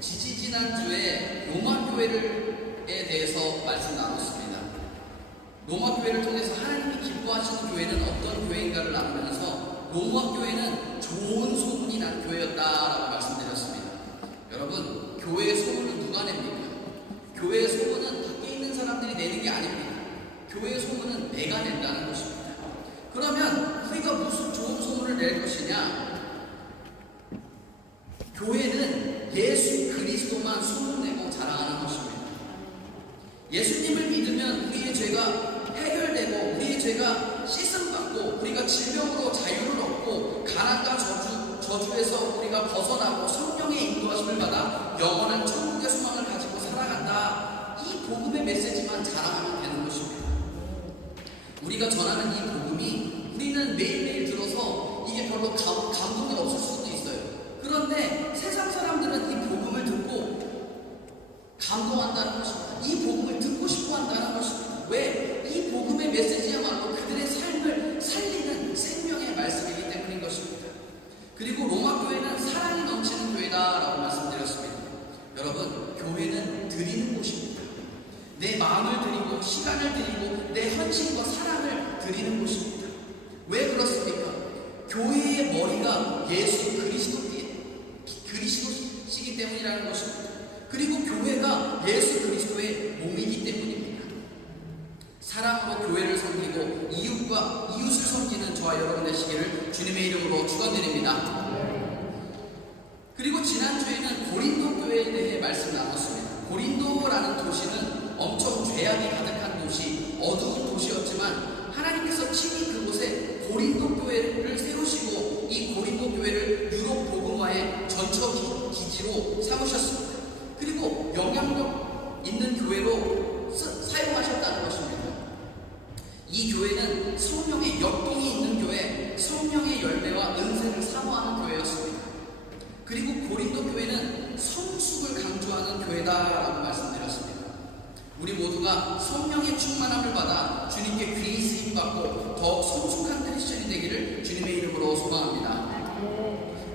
지지난주에 로마 교회에 대해서 말씀 나눴습니다. 로마 교회를 통해서 하나님이 기뻐하시는 교회는 어떤 교회인가를 나누면서 로마 교회는 좋은 소문이 난 교회였다라고 말씀드렸습니다. 여러분, 교회의 소문은 누가 냅니까? 교회의 소문은 밖에 있는 사람들이 내는 게 아닙니다. 교회의 소문은 내가 낸다는 것입니다. 그러면 우리가 무슨 좋은 소문을 낼 것이냐? 교회는 예수 그리스도만 소문내고 자랑하는 것입니다. 예수님을 믿으면 우리의 죄가 해결되고 우리의 죄가 씻음받고 우리가 질병으로 자유를 얻고 가난과 저주에서 우리가 벗어나고 성령의 인도하심을 받아 영원한 천국의 소망을 가지고 살아간다. 이 복음의 메시지만 자랑하면 되는 것입니다. 우리가 전하는 이 복음이 우리는 매일매일 들어서 이게 별로 감동이 없을 수도 있어요. 그런데 세상 사람들은 이 복음을 듣고 감동한다는 것입니다. 이 복음을 듣고 싶어 한다는 것입니다. 왜? 이 복음의 메시지야말로 그들의 삶을 살리는 생명의 말씀이기 때문인 것입니다. 그리고 로마 교회는 사랑이 넘치는 교회다라고 말씀드렸습니다. 여러분, 교회는 드리는 곳입니다. 내 마음을 드리고 시간을 드리고 내 헌신과 사랑을 드리는 곳입니다. 왜 그렇습니까? 교회의 머리가 예수 그리스도시기 때문이라는 것입니다. 그리고 교회가 예수 그리스도의 몸이기 때문입니다. 사랑으로 교회를 섬기고 이웃을 섬기는 저와 여러분 되시기를 주님의 이름으로 축원드립니다. 그리고 지난주에는 고린도 교회에 대해 말씀 나눴습니다. 고린도라는 도시는 엄청 죄악이 가득한 도시, 어두운 도시였지만 하나님께서 친히 그곳에 고린도 교회를 세우시고 이 고린도 교회를 유럽 복음화의 전처 기지로 삼으셨습니다. 그리고 영향력 있는 교회로 사용하셨다는 것입니다. 이 교회는 성령의 역동이 있는 교회, 성령의 열매와 은혜를 사모하는 교회였습니다. 그리고 고린도 교회는 성숙을 강조하는 교회다라고 말씀드렸습니다. 우리 모두가 성령의 충만함을 받아 주님께 귀히 쓰임받고 더욱 성숙한 크리스천이 되기를 주님의 이름으로 소망합니다.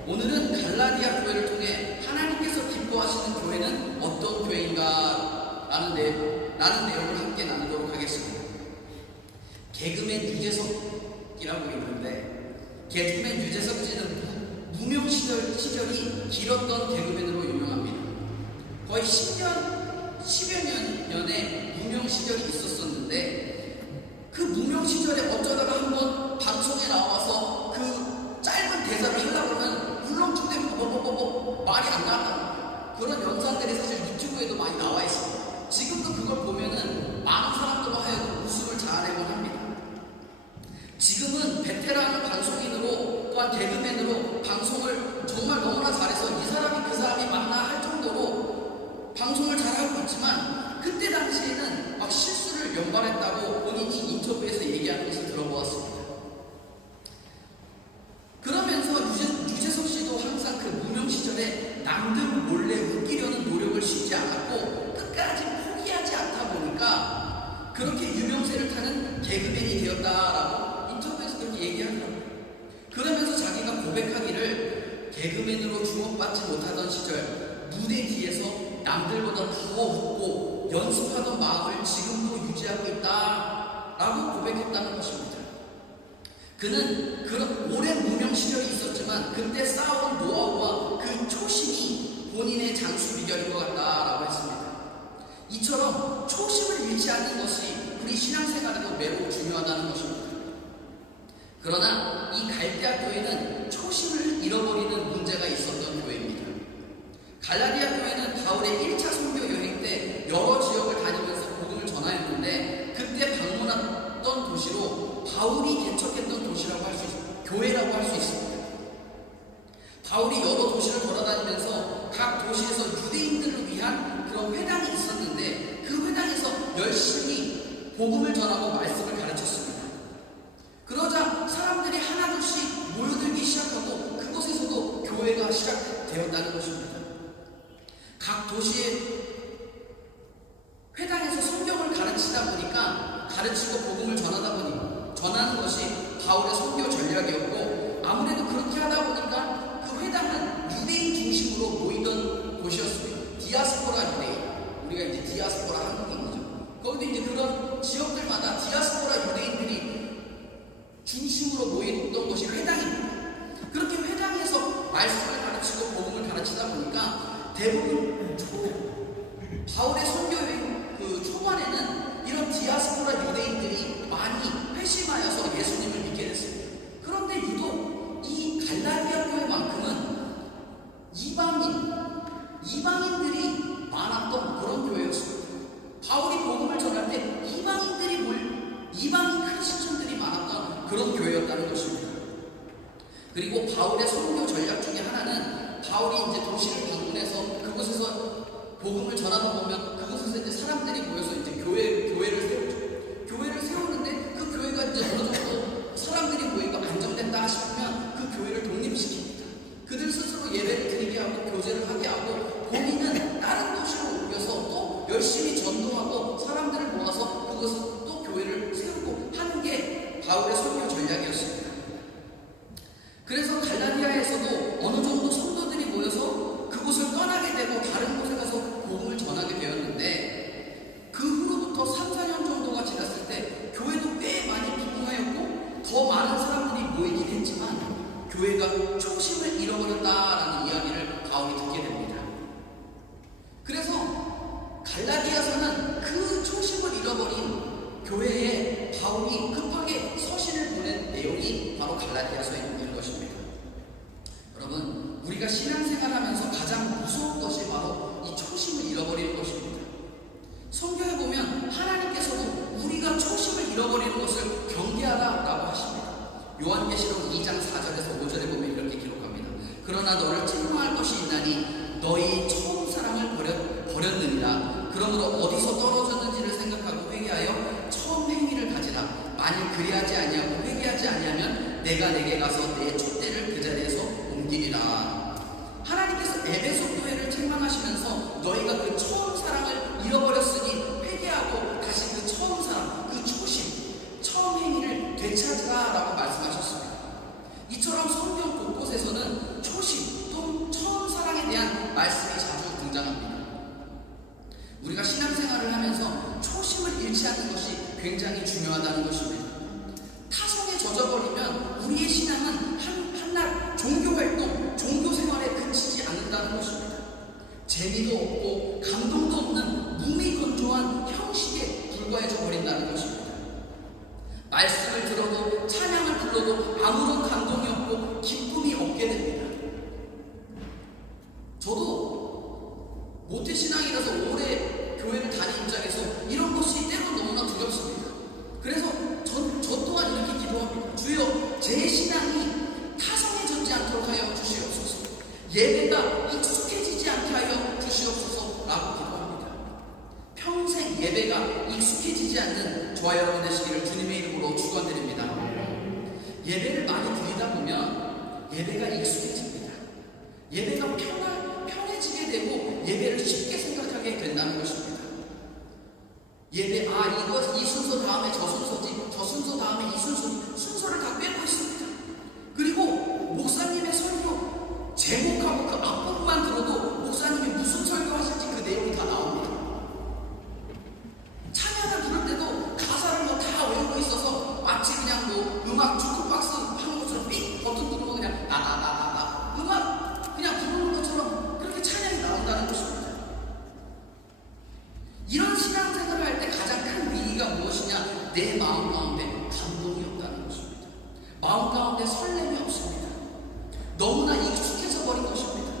오늘은 갈라디아 교회를 통해 하나님께서 기뻐하시는 교회는 어떤 교회인가 라는 내용을 함께 나누도록 하겠습니다. 개그맨 유재석이라고 있는데 개그맨 유재석 씨는 무명 시절이 길었던 개그맨으로 유명합니다. 거의 10여 년의 무명 시절이 있었었는데 그 무명 시절에 어쩌다가 한번 방송에 나와서 그 짧은 대사를 하려고 하면 울렁증대고 말이 안 나왔다. 그런 영상들이 사실 유튜브에도 많이 나와 있습니다. 지금도 그걸 보면은 많은 사람들로 하여금 웃음을 자아내곤 합니다. 지금은 베테랑 방송인으로 또한 개그맨으로 방송을 정말 너무나 잘해서 이 사람이 그 사람이 맞나 할 정도로 방송을 잘하고 있지만 그때 당시에는 막 실수를 연발했다고 본인이 인터뷰에서 얘기하는 것을 들어보았습니다. 그러면서 유재석 씨도 항상 그 무명 시절에 남들 몰래 웃기려는 노력을 쉬지 않았고 끝까지 포기하지 않다 보니까 그렇게 유명세를 타는 개그맨이 되었다라고 인터뷰에서 그렇게 얘기하더라고요. 그러면서 자기가 고백하기를 개그맨으로 주목받지 못하던 시절 무대 뒤에서 남들보다 더 웃고 연습하던 마음을 지금도 유지하고 있다라고 고백했다는 것입니다. 그는 그런 오랜 무명 시절이 있었지만 그때 쌓아온 노하우와 그 초심이 본인의 장수 비결인 것 같다라고 했습니다. 이처럼 초심을 잃지 않는 것이 우리 신앙생활에도 매우 중요하다는 것입니다. 그러나 이 갈대아 교회는 초심을 잃어버리는 문제가 있었던 교회입니다. 갈라디아 교회는 바울의 1차 선교 여행 때 여러 지역을 다니면서 복음을 전하였는데 그때 방문했던 도시로 바울이 개척했던 도시라고 할 수 있습니다. 교회라고 할 수 있습니다. 바울이 여러 도시를 돌아다니면서 각 도시에서 유대인들을 위한 그런 회당이 있었는데 그 회당에서 열심히 복음을 전하고 말씀을 가르쳤습니다. 그러자 사람들이 하나둘씩 모여들기 시작하고 그곳에서도 교회가 시작되었다는 것입니다. 각 도시의 회당에서 성경을 가르치다 보니까 가르치고 복음을 전하는 것이 바울의 선교 전략이었고 아무래도 그렇게 하다 보니까 그 회당은 유대인 중심으로 모이던 곳이었습니다. 디아스포라 유대인, 우리가 이제 디아스포라 한국인이죠. 거기도 이제 그런 지역들마다 디아스포라 유대인들이 중심으로 모였던 곳이 회당입니다. 그렇게 회당에서 말씀을 가르치고 복음을 가르치다 보니까 대부분 바울의 선교의 그 초반에는 이런 디아스포라 유대인들이 많이 회심하여서 예수님을 믿게 됐습니다. 그런데 유독 이 갈라디아 교회만큼은 이방인들이 많았던 그런 교회였습니다. 바울이 복음을 전할 때 이방인 크리스천들이 많았던 그런 교회였다는 것입니다. 그리고 바울의 선교 전략 중에 하나는 바울이 이제 도시를 방문해서 그곳에서 복음을 전하다 보면 그곳에서 이제 사람들이 모여서 이제 교회를 세우죠. 교회를 세우는데 그 교회가 이제 어느 정도 사람들이 모이고 안정된다 싶으면 그 교회를 독립시킵니다. 그들 스스로 예배를 드리게 하고 교제를 하게 하고 본인은 다른 도시로 옮겨서 또 열심히 전도하고 사람들을 모아서 그곳에서 또 교회를 세우고 하는 게 바울의 선교 전략이었습니다. 그래서 갈라디아에서도 어느 정도 성도들이 모여서 그곳을 떠나게 되고 다른 곳에 가서 복음을 전하게 되었는데 그 후로부터 3, 4년 정도가 지났을 때 교회도 꽤 많이 부흥하였고 더 많은 사람들이 모이긴 했지만 교회가 초심을 잃어버렸다라는 이야기를 바울이 듣게 됩니다. 그래서 갈라디아서는 그 초심을 잃어버린 교회에 바울이 급하게 서신을 보낸 내용이 바로 갈라디아서인 것입니다. 여러분, 우리가 신앙생활하면서 가장 무서운 것이 바로 이 초심을 잃어버리는 것입니다. 성경에 보면 하나님께서도 우리가 초심을 잃어버리는 것을 경계하라라고 하십니다. 요한계시록 2장 4절에서 5절에 보면 이렇게 기록합니다. 그러나 너를 책망할 것이 있나니 너희 처음 사랑을 버렸느니라. 그러므로 어디서 떨어졌는지를 생각하고 회개하여 처음 행위를 가지라. 만일 그리하지 아니하고 회개하지 아니하면 내가 내게 가서 내 촛대를 그 자리에서 옮기리라. 하나님께서 에베소 교회를 책망하시면서 너희가 그 처음 사랑을 잃어버렸으니 회개하고 다시 그 처음 사랑, 그 초심, 처음 행위를 되찾으라라고 말씀하셨습니다. 이처럼 성경 곳곳에서는 초심 또 처음 사랑에 대한 말씀이 자주 등장합니다. 우리가 신앙생활을 하면서 초심을 잃지 않는 것이 굉장히 중요하다는 것입니다. 타성에 젖어버리면 우리의 신앙은 한낱 종교활동, 종교생활에 그치지 않는다는 것입니다. 재미도 없고 감동도 없는 무미건조한 형식에 불과해져 버린다는 것입니다. 말씀을 들어도 찬양을 불러도 아무런 감동이 없고 기쁨이 없게 됩니다. 저도 모태신앙이라서 오래 교회를 다닌 입장에서 이런 것이 때론 너무나 두렵습니다. 그래서 저 또한 이렇게 기도합니다. 주여, 제 신앙이 타성에 젖지 않도록 하여 주시옵소서. 예배가 익숙해지지 않게 하여 주시옵소서 라고 기도합니다. 평생 예배가 익숙해지지 않는 저와 여러분 되시기를 주님의 이름으로 축원드립니다. 예배를 많이 드리다 보면 예배가 익숙해집니다. 예배가 편해지게 되고 예배를 쉽게 생각하게 된다는 것입니다. 예배, 이 순서 다음에 저 순서지, 저 순서 다음에 이 순서지, 순서를 다 꿰고 있습니다. 그리고 목사님의 설교 제목하고 그 앞부분만 들어도 목사님이 무슨 설교하실지 그 내용이 다 나옵니다. 찬양을 부를 때도 가사를 다 외우고 있어서 마치 그냥 음악 주크박스 하는 것처럼 삑 버튼 누르고 그냥 나나나나나 음악 그냥 부르는 것처럼 그렇게 찬양이 나온다는 것입니다. 이런 신앙생활을 할 때 가장 큰 위기가 무엇이냐? 내 마음 가운데 감동이 없다는 것입니다. 마음 가운데 설렘이 없습니다. 너무나 익숙해져 버린 것입니다.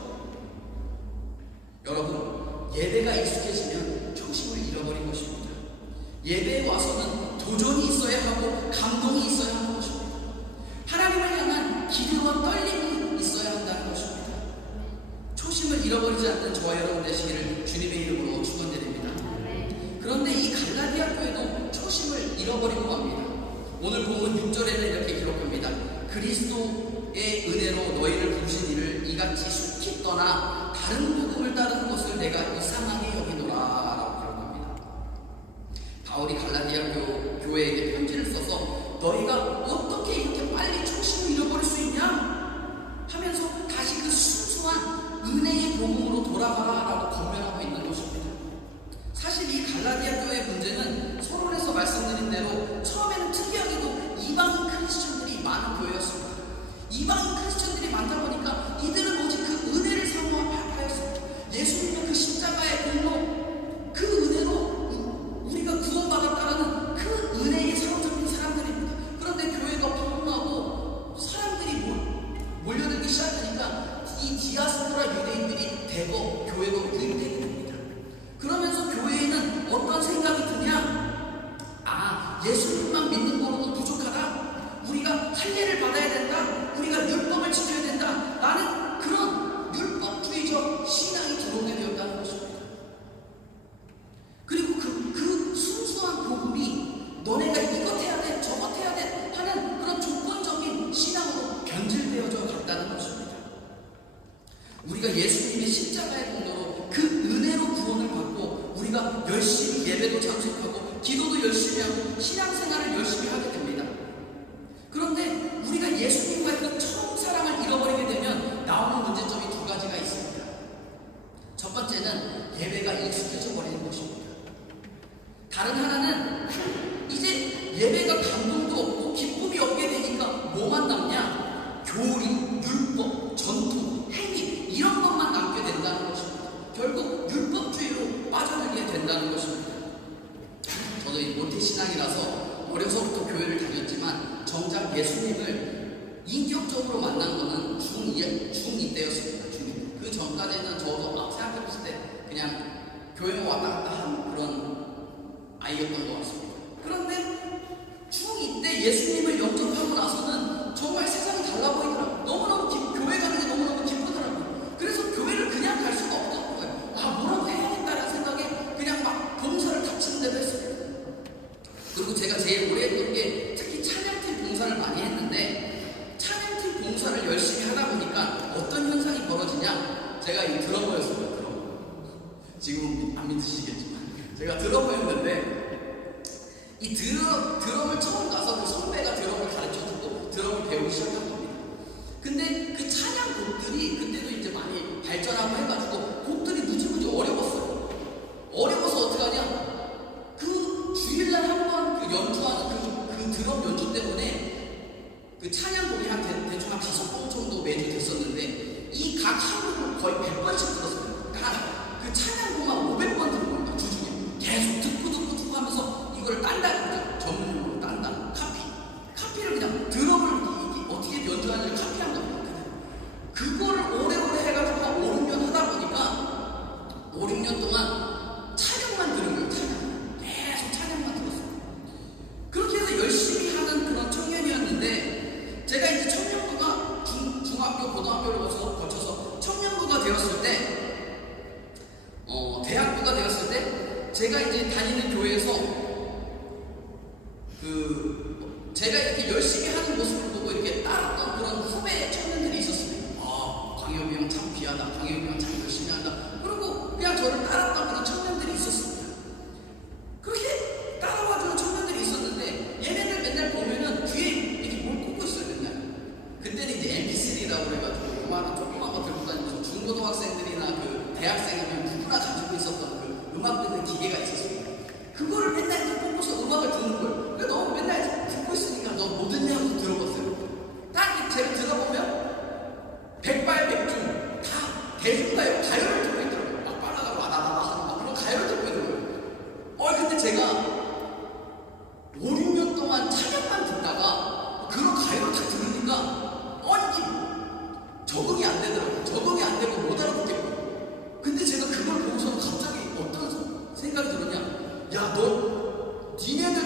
여러분, 예배가 익숙해지면 초심을 잃어버린 것입니다. 예배에 와서는 도전이 있어야 하고 감동이 있어야 하는 것입니다. 하나님을 향한 기대와 떨림이 있어야 한다는 것입니다. 초심을 잃어버리지 않는 저와 여러분 되시기를 주님의 이름으로 축원드립니다. 그런데 이 갈라디아 교회도 초심을 잃어버리고 맙니다. 오늘 본문 6절에는 이렇게 기록합니다. 그리스도의 은혜로 너희를 부르신 이를 이같이 숙히 떠나 다른 복음을 따르는 것을 내가 이상하게 여기노라 라고 기록합니다. 바울이 갈라디아 교회에게 편지를 써서 너희가 어떻게 이렇게 빨리 초심을 잃어버릴 수 있냐 하면서 다시 그 순수한 은혜의 복음으로 돌아가라 라고 권면하고 있는 것입니다. 이방 크리스천들이 많다 보니까 이들은 오직 그 은혜를 사모하였습니다. 예수님의 그 십자가의 공로, 그 은혜로 우리가 구원받았다라는 그 은혜에 사로잡힌 사람들입니다. 그런데 교회가 부흥하고 사람들이 몰려들기 시작하니까 이 디아스포라 유대인들이 대거 교회가 유입되게 됩니다. 그러면서 교회에는 어떤 생각이 드냐? 예수님만 믿는 거로는 부족하다. 우리가 할례를 받아야 된다. 우리가 율법을 지켜야 된다. 라는 그런 율법주의적 신앙이 들어오게 되었다는 것입니다. 그리고 그 순수한 복음이 너네가 이것 해야 돼, 저것 해야 돼 하는 그런 조건적인 신앙으로 변질되어져 갔다는 것입니다. 우리가 예수님의 십자가의 공로로 그 은혜로 구원을 받고 우리가 열심히 예배도 참석하고 기도도 열심히 하고 신앙생활을 열심히 하게 됩니다. 그런데 우리가 예수님과의 그 처음 사랑을 잃어버리게 되면 나오는 문제점이 두 가지가 있습니다. 첫 번째는 예배가 익숙해져 버리는 것입니다. 다른 하나는 이제 예배가 감동도 없고 기쁨이 없게 되니까 뭐만 남냐? 교리, 율법, 전통, 행위 이런 것만 남게 된다는 것입니다. 결국 율법주의로 빠져들게 된다는 것입니다. 저도 모태신앙이라서 어려서부터 교회를 다녔지만 정작 예수님을 인격적으로 만난 것은 중2 때였습니다. 중2. 그 전까지는 저도 생각해봤을 때 그냥 교회 왔다 갔다 한 그런 아이였던 것 같습니다. 그런데 중2 때 예수님을 영접하고 나서는 정말 세상이 달라 보이더라고요. 너무너무 교회 가는 게 너무너무 기쁘더라고요. 그래서 교회를 그냥 갈 수가 없던 거예요. 뭐라고 해야겠다는 생각에 그냥 막 봉사를 다치는 대로 했습니다. 그리고 제가 제일 오래 했던 게 특히 찬양팀 봉사를 많이 했는데 찬양팀 봉사를 열심히 하다 보니까 어떤 현상이 벌어지냐? 제가 이 드러머였습니다. 지금 안 믿으시겠지만 제가 드러머였는데 이 드럼을 처음 가서 그 선배가 드럼을 가르쳐주고 드럼을 배우기 시작한 겁니다. 근데 그 찬양 곡들이 그때도 이제 많이 발전하고 해가지고 곡들이 무지무지 어려웠어요. 어려워서 어떡하냐? 그 주일날 한 번 그 연주하는 그 드럼 연주 때문에 그 찬양곡이 대충 한 5번 정도 매주 됐었는데 이 각 한 곡을 거의 100번씩 들었어요. 그 찬양곡만 500번 들은 겁니다. 주중에 계속 듣고 하면서 이걸 딴다 그러죠. 전문용어로 딴다. 카피를 그냥 드럼을 어떻게 연주하는지 카피한 겁니다. 그거를 오래오래 해가지고 한 5, 6년 하다 보니까 5, 6년 동안 찬양만 들은 거예요. 계속 찬양만 들었어요. 그렇게 해서 열심히 하는 그런 청년이었는데 제가 이제 청년부가 중학교, 고등학교를 거쳐서 청년부가 되었을 때 대학부가 되었을 때 제가 이제 다니는 교회에서 제가 이렇게 열심히 하는 모습을 보고 이렇게 따랐던 그런 후배 청년들이 있었습니다. 광엽이 형 참 귀하다. 광엽이 형 참 열심히 한다. 그리고 그냥 저를 따랐던 그런 청년들이 있었습니다. 그렇게 따라와주는 청년들이 있었는데 얘네들 맨날 보면은 뒤에 이렇게 뭘 꽂고 있어요. 맨날. 그때는 이제 MP3라고 해가지고 요만한 조그만 거 들고 다니면서 중고등학생들이나 그 대학생이면 누구나 가지고 있었던 그 음악 듣는 기계가 있었습니다. 그거를 맨날 이렇게 꽂고서 음악을 듣는 거예요. 그러니까 너무 맨날 듣고 있으니까 너 뭐 듣냐고 들어봤어요. 딱 제가 들어보면 백발백중 다 대중가요, 가요를 듣고 있더라고요. 막 빨라가고 와다다다 하는 막 그런 가요를 듣고 있는 거예요. 근데 제가 5, 6년 동안 찬양만 듣다가 그런 가요를 다 들으니까 이게 적응이 안 되더라고요. 적응이 안 되고 못 알아듣겠고. 근데 제가 그걸 보고서 갑자기 어떤 생각이 들었냐? 야, 니네들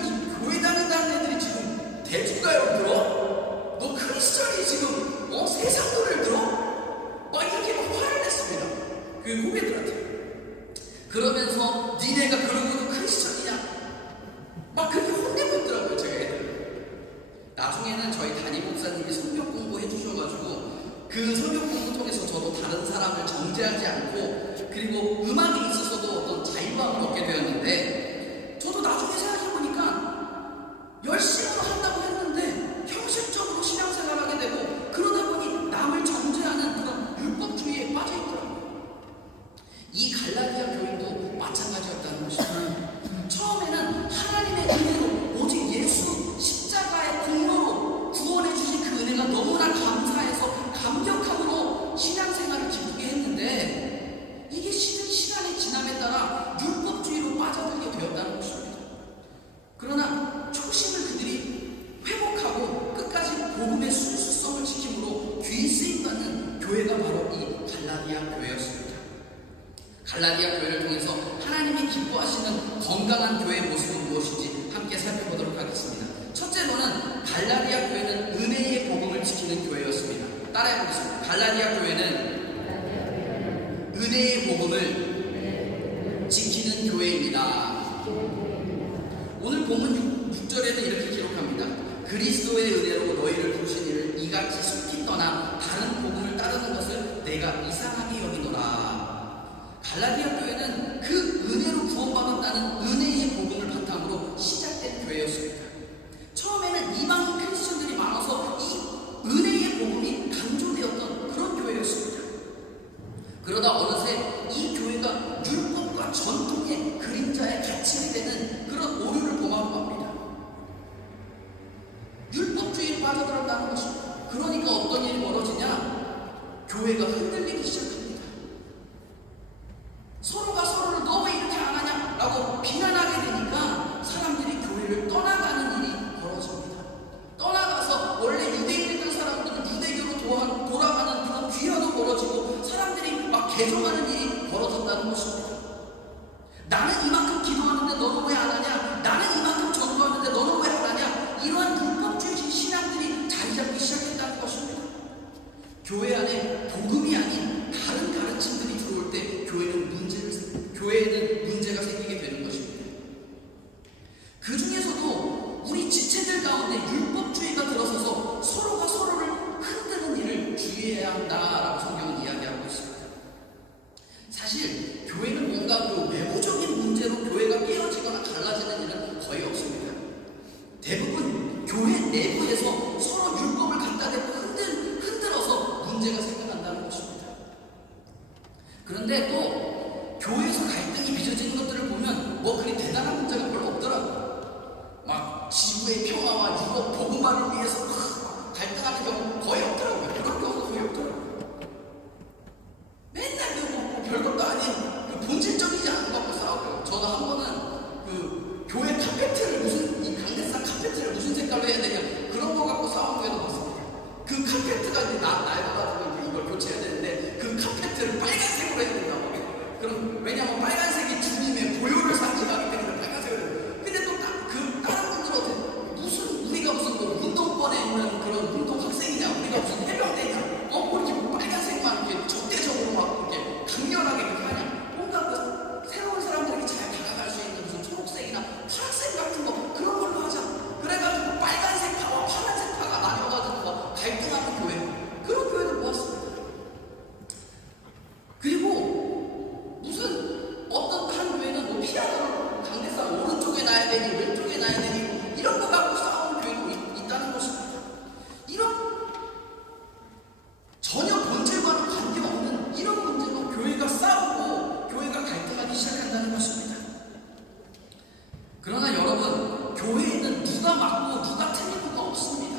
교회 다닌다는 애들이 지금 대중가요를 들어? 너 크리스천이 지금 세상 노래를 들어? 막 이렇게 막 화를 냈습니다. 그 후배들한테. 그러면서 니네가 그러고 크리스천이냐? 막 그렇게 혼내고 있더라고요, 제가 애들. 나중에는 저희 담임 목사님이 성경 공부 해주셔가지고 그 성경 공부 통해서 저도 다른 사람을 정죄하지 않고 그리고 음악에 있어서도 어떤 자유함을 얻게 되었는데 저도 나중에 생각해보니까 열심히 한다고 했는데 형식적으로 신앙생활을 하게 되고 그러다 보니 남을 정죄하는 그런 율법주의에 빠져있더라고요. 이 갈라디아 교인도 마찬가지였다는 것입니다. 처음에는 하나님의 은혜로 오직 예수 십자가의 공로로 구원해 주신 그 은혜가 너무나 감사해 갈라디아 교회였습니다. 갈라디아 교회를 통해서 하나님이 기뻐하시는 건강한 교회의 모습은 무엇인지 함께 살펴보도록 하겠습니다. 첫째로는 갈라디아 교회는 은혜의 복음을 지키는 교회였습니다. 따라해보겠습니다. 갈라디아 교회는 은혜의 복음을 지키는 교회입니다. 오늘 본문 6절에는 이렇게 기록합니다. 그리스도의 은혜로 너희를 부르신 이를 이같이 속히 떠나 다른 복음을 따르는 것을 내가 이상하게 여기노라. 갈라디아 교회는 그 은혜로 구원받았다는 은혜의 복음을 바탕으로 시작된 교회였습니다. 처음에는 이방 크리스천들이 많아서 이 은혜의 복음이 강조되었던 그런 교회였습니다. 그러다 어느새 이 교회가 율법과 전통의 그림자에 갇히게 되는 그런 오류를 범하고 맙니다. 율법주의에 빠져들었다는 것입니다. 그러니까 어떤 일이 벌어지냐? 교회가 흔들리기 시작합니다. 서로가 서로를 너 왜 이렇게 안 하냐? 라고 비난하게 되니까 사람들이 교회를 떠나가는 일이 벌어집니다. 떠나가서 원래 유대인이던 사람들은 유대교로 돌아가는 그런 귀화도 벌어지고 사람들이 막 개종하는 일이 벌어졌다는 것입니다. 나는 이만큼 기도하는데 너는 왜 안 하냐? 나는 이만큼 전도하는데 너는 왜 안 하냐? 이러한 율법주의 신앙들이 자리 잡기 시작했다는 것입니다. 교회 안에 복음이 아닌 다른 가르침들이 들어올 때 교회에는 문제가 생기게 되는 것입니다. 그 중에서도 우리 지체들 가운데 율법주의가 들어서서 서로가 서로를 흔드는 일을 주의해야 한다라고 성경은 이야기하고 있습니다. 사실 교회는 뭔가 그 외부적인 문제로 교회가 깨어지거나 갈라지는 일은 거의 없습니다. 대부분 교회 내부에서 서로 율법을 갖다 대고 흔들어서 문제가 생겨난다는 것입니다. 그런데 또 교회에서 갈등이 빚어지는 것들을 보면 뭐 그리 대단한 문제가 별로 없더라고요. 막 지구의 평화와 유럽 복음화를 위해서 갈등하는 경우 거의 없더라고요. 그런 경우가 거의 없더라고요. 맨날 뭐 별것도 아닌 그 본질적이지 않은 것 갖고 싸우고요. 저도 한 번은 그 교회 카페트를 이 강대상 카페트를 무슨 색깔로 해야 되냐 그런 거 갖고 싸우는 게도 봤습니다. 그 카페트가 이제 나이가 이제 이걸 교체해야 되는데 그 카페트를 빨간색으로 해야 된다고. 그럼 왜냐하면 빨간색이 주님의 보혈을 상징하기 때문에 빨간색으로 해요. 근데 또 다른 분들은 우리가 무슨 뭐 운동권에 있는 그런 운동 학생이냐, 우리가 무슨 해병대냐, 뭐 이렇게 빨간색만 이렇게 적대적으로 막 이렇게 강렬하게 이렇게 하냐. 뭔가 그 새로운 사람들에게 잘 다가갈 수 있는 무슨 초록색이나 파란색 같은 거 그런 걸로 하자. 그래가지고 빨간색 파와 파란색 파가 나뉘어가지고 갈등하는 교회, 그런 교회를 모았습니다. 그리고 무슨 어떤 한 교회는 뭐 피아노를 강대상 오른쪽에 놔야 되니 왼쪽에 놔야 되니 이런 거 갖고 싸우는 교회도 있다는 것입니다. 이런 전혀 본질과는 관계없는 이런 문제로 교회가 싸우고 교회가 갈등하기 시작한다는 것입니다. 그러나 여러분, 교회에는 누가 맞고 누가 틀리고가 없습니다.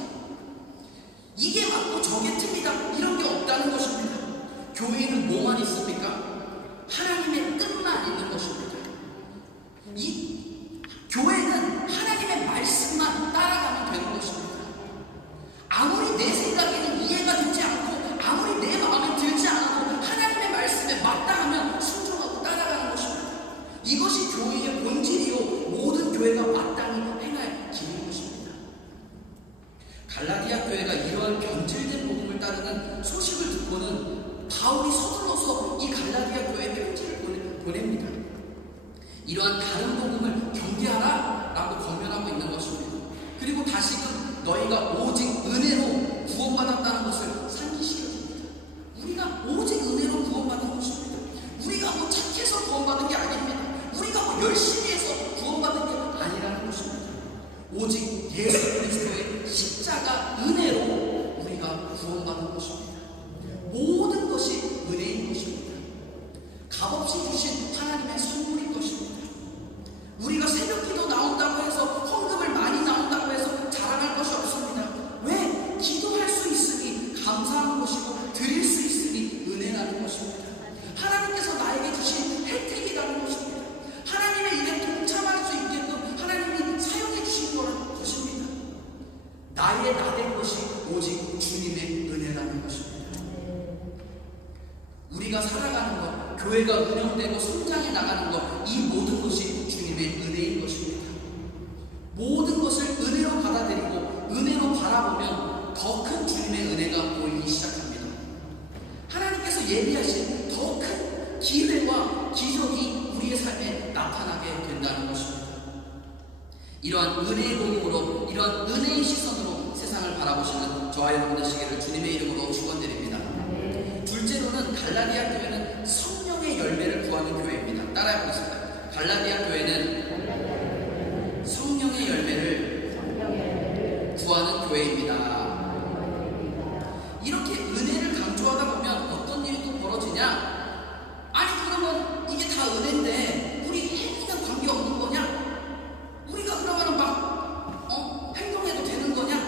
이게 맞고 저게 틀리다 이런 게 없다는 것입니다. 교회에는 뭐만 있습니까? 하나님의 뜻만 있는 것입니다. 이 교회는 하나님의 말씀만 따라가면 되는 것입니다. 아무리 내 생각에는 이해가 되지 않고 아무리 내 마음에 들지 않아도 하나님의 말씀에 마땅하면 순종하고 따라가는 것입니다. 이것이 교회의 본질이요 모든 교회가 마땅히 행할 길인 것입니다. 갈라디아 교회가 이러한 변질된 복음을 따르는 소식을 듣고는 바울이 서둘러서 이 갈라디아 교회에 편지를 보냅니다. 이러한 다른 복음을 경계하라 라고 권면하고 있는 것입니다. 그리고 다시금 너희가 오직 은혜로 구원받았다는 것을 상기시켜줍니다. 우리가 오직 은혜로 구원받은 것입니다. 우리가 뭐 착해서 구원받은 게 아닙니다. 우리가 뭐 열심히 해서 구원받은 게 아니라는 것입니다. 오직 예수 그리스도의 십자가 은혜로 우리가 구원받은 것입니다. 모든 것이 은혜인 것입니다. 값없이 주신 하나님의 선물인 것입니다. 우리가 새벽기도 나온다고 해서 헌금을 많이 나온다고 해서 자랑할 것이 없습니다. 왜? 기도할 수 있으니 감사한 것이고 드릴 수 있으니 은혜라는 것입니다. 하나님께서 나에게 주신 혜택이라는 것입니다. 하나님의 일에 동참할 수 있게끔 하나님이 사용해 주신 것입니다. 나의 나된 것이 오직 주님의 은혜라는 것입니다. 우리가 우리가 살아가는 것, 교회가 운영되고 성장해 나가는 것, 이 모든 것이 주님의 은혜인 것입니다. 모든 것을 은혜로 받아들이고 은혜로 바라보면 더 큰 주님의 은혜가 보이기 시작합니다. 하나님께서 예비하신 더 큰 기회와 기적이 우리의 삶에 나타나게 된다는 것입니다. 이러한 은혜의 복음으로, 이러한 은혜의 시선으로 세상을 바라보시는 저와 여러분 되시기를 주님의 이름으로 축원드립니다. 둘째로는 갈라디아 교회는 성령의 열매를 구하는 교회입니다. 따라해 보겠습니다. 갈라디아 교회는 성령의 열매를 구하는 교회입니다. 이렇게 은혜를 강조하다 보면 어떤 일이 또 벌어지냐? 아니 그러면 이게 다 은혜인데 우리 행위는 관계없는 거냐? 우리가 그러면 막 행동해도 되는 거냐?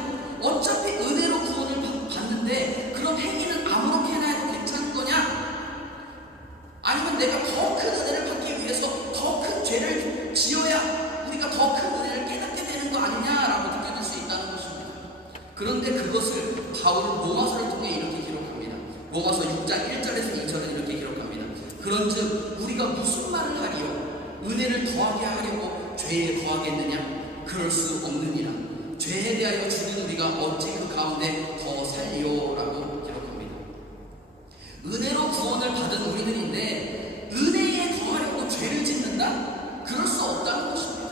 어차피 은혜로 구원을 받는데 그럼 행위는 아무렇게나 해도 괜찮은 거냐? 아니면 내가 더 큰 은혜를 받기 위해서 더 큰 죄를 지어야 우리가 더 큰 은혜를 깨닫게 되는 거 아니냐라고 느껴질 수 있다는 것입니다. 그런데 그것을 바울은 로마서를 통해 이렇게 기록합니다. 로마서 6장 1절에서 2절은 이렇게 기록합니다. 그런즉 우리가 무슨 말을 하리요? 은혜를 더하게 하려고 죄에 더하겠느냐? 그럴 수 없느니라. 죄에 대하여 죽은 우리가 어찌 그 가운데 더 살리요? 라고 기록합니다. 은혜로 구원을 받은 우리들인데 은혜에 더하려고 죄를 짓는다? 그럴 수 없다는 것입니다.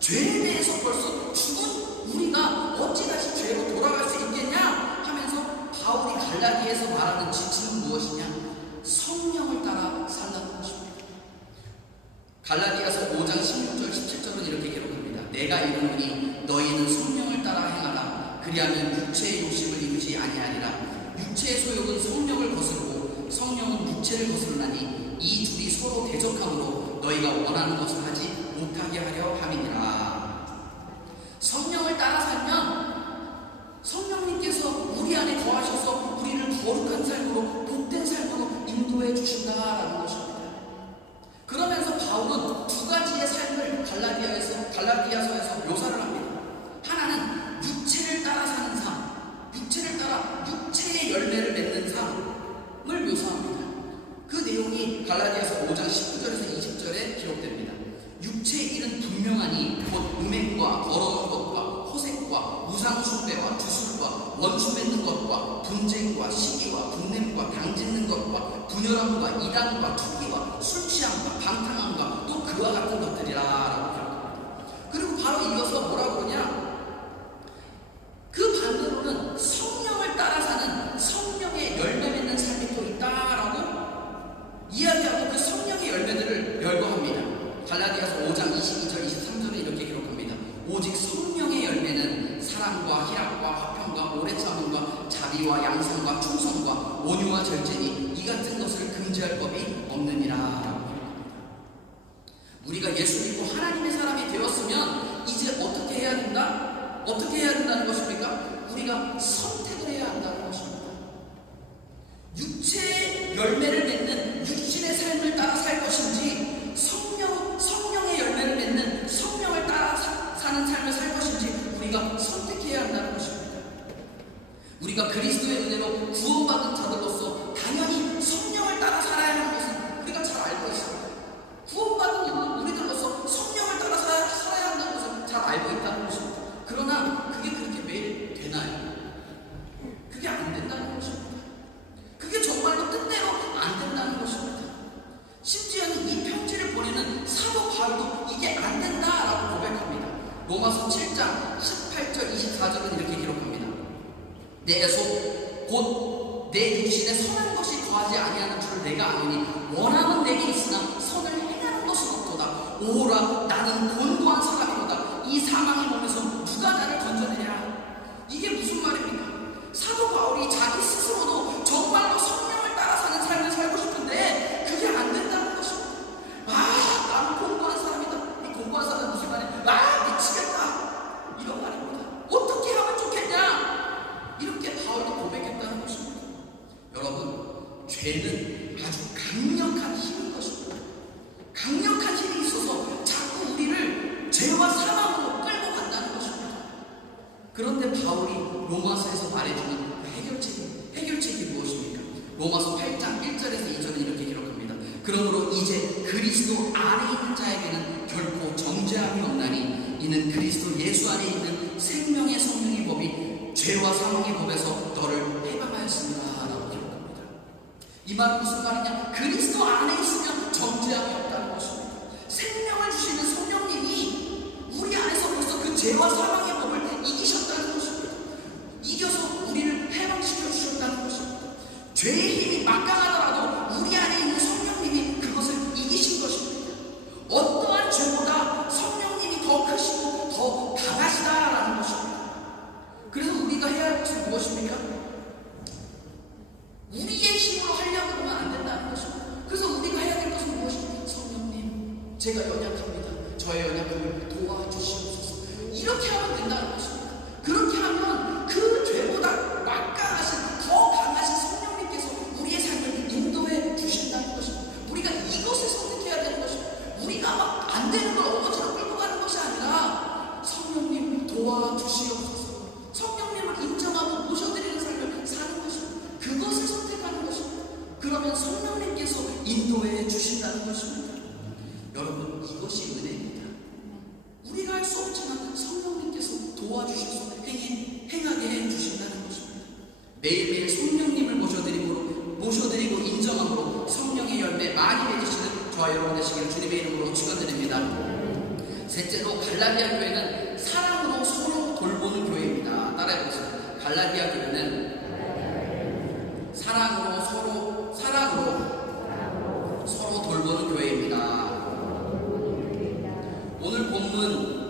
죄에 대해서 벌써 죽은 우리가 어찌 다시 죄로 돌아갈 수 있겠냐? 하면서 바울이 갈라디아에서 말하는 지침은 무엇이냐? 성령을 따라 살라는 것입니다. 갈라디아서 5장 16절 17절은 이렇게 기록합니다. 내가 이르노니 너희는 성령을 따라 행하라. 그리하면 육체의 욕심을 이루지 아니하리라. 육체의 소욕은 성령을 거스르고 성령은 육체를 거스르나니 이 둘이 서로 대적함으로 너희가 원하는 것을 하지 못하게 하려 함이니라. 성령을 따라 살면 성령님께서 우리 안에 거하셔서 우리를 거룩한 삶으로 복된 삶으로 인도해 주신다라는 것입니다. 그러면서 바울은 두 가지의 삶을 갈라디아서에서 묘사를 합니다. 하나는 육체를 따라 사는 삶, 육체를 따라 육체의 열매를 맺는 삶을 묘사합니다. 그 내용이 갈라디아서 5장 19절에서 20절에 기록됩니다. 육체의 일은 분명하니 곧 음행과 더러운 것과 호색과 우상숭배와 주술과 원수 맺는 것과 분쟁과 시기와 분냄과 당짓는 것과 분열함과 이단과 투기와 술취함과 방탕함과 또 그와 같은 것들이라 라고 기록합니다. 그리고 바로 이어서 뭐라고 그러냐? 그 반대로는 성령을 따라 사는 성령의 열매 맺는 삶이 또 있다라고 이야기하고 그 성령의 열매들을 열거합니다. 갈라디아서 5장 22절 23절에 이렇게 기록합니다. 오직 성령의 열매는 사랑과 희락과 화평과 오래 참음과 자비와 양선과 충성과 온유와 절제니 이 같은 것을 금지할 법이 없느니라. 우리가 예수 믿고 하나님의 사람이 되었으면 이제 어떻게 해야 된다? 어떻게 해야 된다는 것입니까? 우리가 선택을 해야 한다는 것입니다. 육체의 열매를 맺는 육신의 삶을 따라 살 것인지 성령의 열매를 맺는 성령을 따라 사는 삶을 살 것인지 우리가 선택해야 한다는 것입니다. 우리가 그리스도의 은혜로 구원받은 자들로서 당연히 성령을 따라 살아야 하는 것은 우리가 잘 알고 있습니다. 구원받은 우리들로서 성령을 따라 살아야 한다는 것은 잘 알고 있다는 것입니다. 그러나 그게 그렇게 매일 되나요? 그게 안 된다는 것입니다. 그게 정말로 뜻대로 안 된다는 것입니다. 심지어는 이 편지를 보내는 사도 바울도 이게 안 된다라고 고백합니다. 로마서 7장 18절 24절은 이렇게 기록합니다. 내 속 곧 내 육신에 선한 것이 거하지 아니하는 줄 내가 아노니 원함은 내게 있으나 선을 행하는 것은 없도다. 오호라 나는 곤고한 사람이로다. 이 사망의 몸에서 누가 나를 건져내랴. 이게 무슨 말입니까? 사도 바울이 자기 스스로도 정말로 성령을 따라 사는 삶을 살고 싶은데 그게 안 된다는 것입니다. 나는 공부한 사람이다. 이 공부한 사람은 무슨 말이야? 미치겠다. 이런 말입니다. 어떻게 하면 좋겠냐? 이렇게 바울도 고백했다는 것입니다. 여러분, 죄는 아주 강력한 힘인 것입니다. 강력한 힘이 있어서 자꾸 우리를 죄와 사망으로 끌고 간다는 것입니다. 그런데 바울이 로마서에서 말해주는 해결책이 무엇입니까? 로마서 8장 1절에서 2절 그러므로 이제 그리스도 안에 있는 자에게는 결코 정죄함이 없나니 이는 그리스도 예수 안에 있는 생명의 성령의 법이 죄와 사망의 법에서 너를 해방하였습니다 라고 기록합니다. 이 말은 무슨 말이냐? 그리스도 안에 있으면 정죄함이 없다는 것입니다. 생명을 주시는 성령님이 우리 안에서 벌써 그 죄와 사망의 법을 이기셨다는 것입니다. 이겨서 우리를 해방시켜 주셨다는 것입니다. 죄의 힘이 막강하더라도 우리 안에 있는 성령님이 그것을 이기신 것입니다. 어떠한 죄보다 성령님이 더 크시고 더 강하시다라는 것입니다. 그래서 우리가 해야 할 것은 무엇입니까? 우리의 힘으로 하려고 하면 안 된다는 것입니다. 그래서 우리가 해야 될 것은 무엇입니까? 성령님, 제가 연약합니다. 저의 연약함을 도와주시옵소서. 이렇게 하면 된다는 것입니다. 그렇게 하면 그 죄보다 막강하신 더 강하신 성령님께서 우리의 삶을 인도해 주신다는 것입니다. 우리가 이것을 선택해야 되는 것입니다. 우리가 막 안 되는 걸 어거지로 끌고 가는 것이 아니라 성령님 도와주시옵소서. 성령님을 인정하고 모셔드리는 삶을 사는 것입니다. 그것을 선택하는 것입니다. 그러면 성령님께서 인도해 주신다는 것입니다. 여러분, 이것이 은혜입니다. 우리가 할 수 없지만 성령님께서 도와주셔서 행하게 해주신다는 것입니다. 매일매일 성령님을 모셔드리고 인정함으로 성령의 열매 많이 맺으시는 저와 여러분 되시기를 주님의 이름으로 축원드립니다. 셋째로 갈라디아 교회는 사랑으로 서로 돌보는 교회입니다. 따라해보세요. 갈라디아 교회는 사랑으로 서로 돌보는 교회입니다. 오늘 본문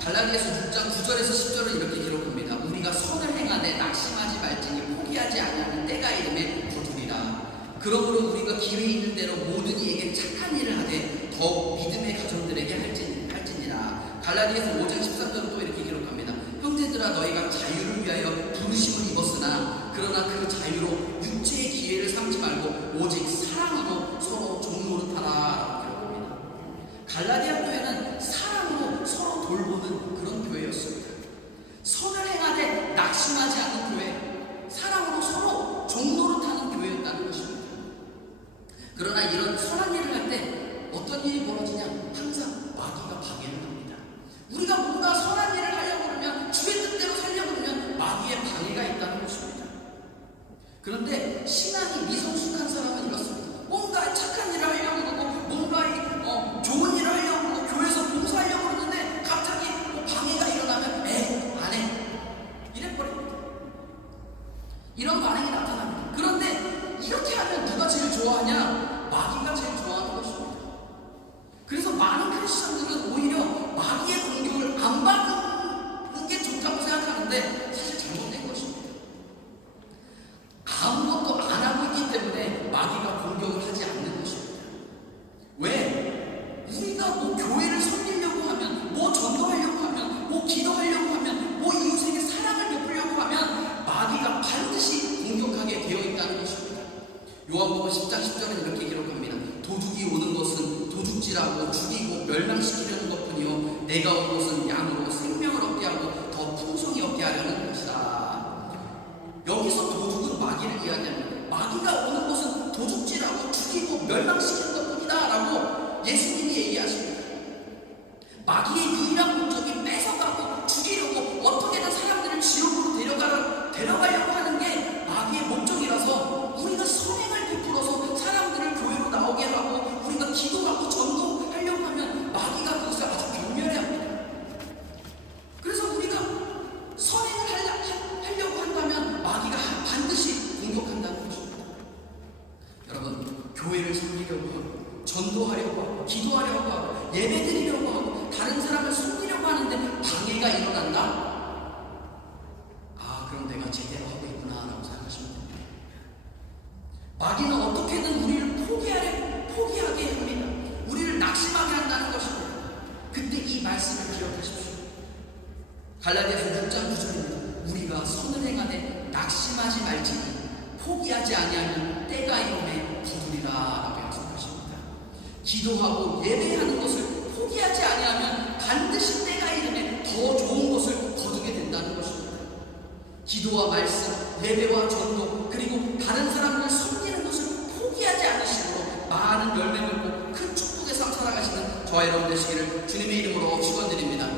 갈라디아서 6장 9절에서 10절은 이렇게 기록합니다. 우리가 선을 행하되 낙심하지 말지니 포기하지 아니하는 때가 이름에 부두리라. 그러므로 우리가 기회 있는 대로 모든 이에게 착한 일을 하되 더욱 믿음의 가정들에게 할지니라. 갈라디아서 5장 13절은 또 이렇게 기록합니다. 형제들아, 너희가 자유를 위하여 부르심을 입었으나 그러나 그 자유로 육체의 기회를 삼지 말고 오직 사랑으로 서로 종노릇하라 라고 기록합니다. 갈라디아 교회는 사랑으로 서로 돌보는 그런 교회였습니다. 선을 행하되 낙심하지 않는 교회, 사랑으로 서로 종노릇하는 교회였다는 것입니다. 그러나 이런 선한 일을 할 때 어떤 일이 벌어지냐? 항상 마귀가 방해를 합니다. 우리가 뭔가 선한 일을 하려고 그러면, 주의 뜻대로 살려고 그러면 마귀의 방해가 있다는 것입니다. 그런데 신앙이 미성숙한 사람은 이렇습니다. 뭔가 착한 일을 하려고 그러고 뭔가 좋은 일을 하려고 그러고 교회에서 봉사하려고 그러는데 갑자기 방해가 일어나면 안 해. 이래버립니다. 이런 반응이 나타납니다. 그런데 이렇게 하면 누가 제일 좋아하냐? 마귀가 제일 좋아하는 것입니다. 그래서 많은 크리스천들은 오히려 마귀의 공격을 안 받는 게 좋다고 생각하는데 사실 잘못된 것입니다. 아무것도 안 하고 있기 때문에 마귀가 공격을 하지 않는 것입니다. 왜? 우리가 뭐 교회를 섬기려고 하면, 뭐 전도하려고 하면, 뭐 기도하려고 하면, 뭐 이웃에게 사랑을 베풀려고 하면 마귀가 반드시 공격하게 되어 있다는 것입니다. 요한복음 10장 10절은 이렇게 기록합니다. 도둑이 오는 것은 도둑질하고 죽이고 멸망시키려는 것뿐이요 내가 온 것은 양으로 생명을 얻게 하고 더 풍성히 얻게 하려는 것이다. 여기서 도둑은 마귀를 이야기합니다. 마귀가 오는 것은 도둑질하고 죽이고 멸망시키는 것뿐이다 라고 예수님이 얘기하십니다. 마귀의 유일한 목적이 뺏어가고 죽이려고 어떻게든 사람들을 지옥으로 데려가려고 하는 게 마귀의 목적이라서 우리가 선행을 베풀어서 사람들을 교회로 나오게 하고 우리가 기도하고 전도하려고 하면 마귀가 그것을 아주 경멸해합니다. 그래서 우리가 선행을 하려고 한다면 마귀가 반드시 공격한다는 것입니다. 여러분, 교회를 섬기려고 하고 전도하려고 하고 기도하려고 하고 예배드리려고 하고 다른 사람을 섬기려고 하는데 방해가 일어난다? 그럼 내가 제대로 하고 있구나 라고 생각하시면 됩니다. 마귀는 어떻게든 우리를 포기하게 합니다. 우리를 낙심하게 한다는 것입니다. 그때 이 말씀을 기억하십시오. 갈라디아서 6장 9절입니다. 우리가 선을 행하되 낙심하지 말지니 포기하지 아니하면 때가 이름에 부두리라 라고 약속하십니다. 기도하고 예배하는 것을 포기하지 아니하면 반드시 때가 이름에 더 좋은 것을 거두게 된다는 것입니다. 기도와 말씀, 예배와 전도, 그리고 다른 사람을 섬기는 것을 포기하지 않으시고 많은 열매 맺고 큰 축복의 삶 살아가시는 저와 여러분 되시기를 주님의 이름으로 축원드립니다.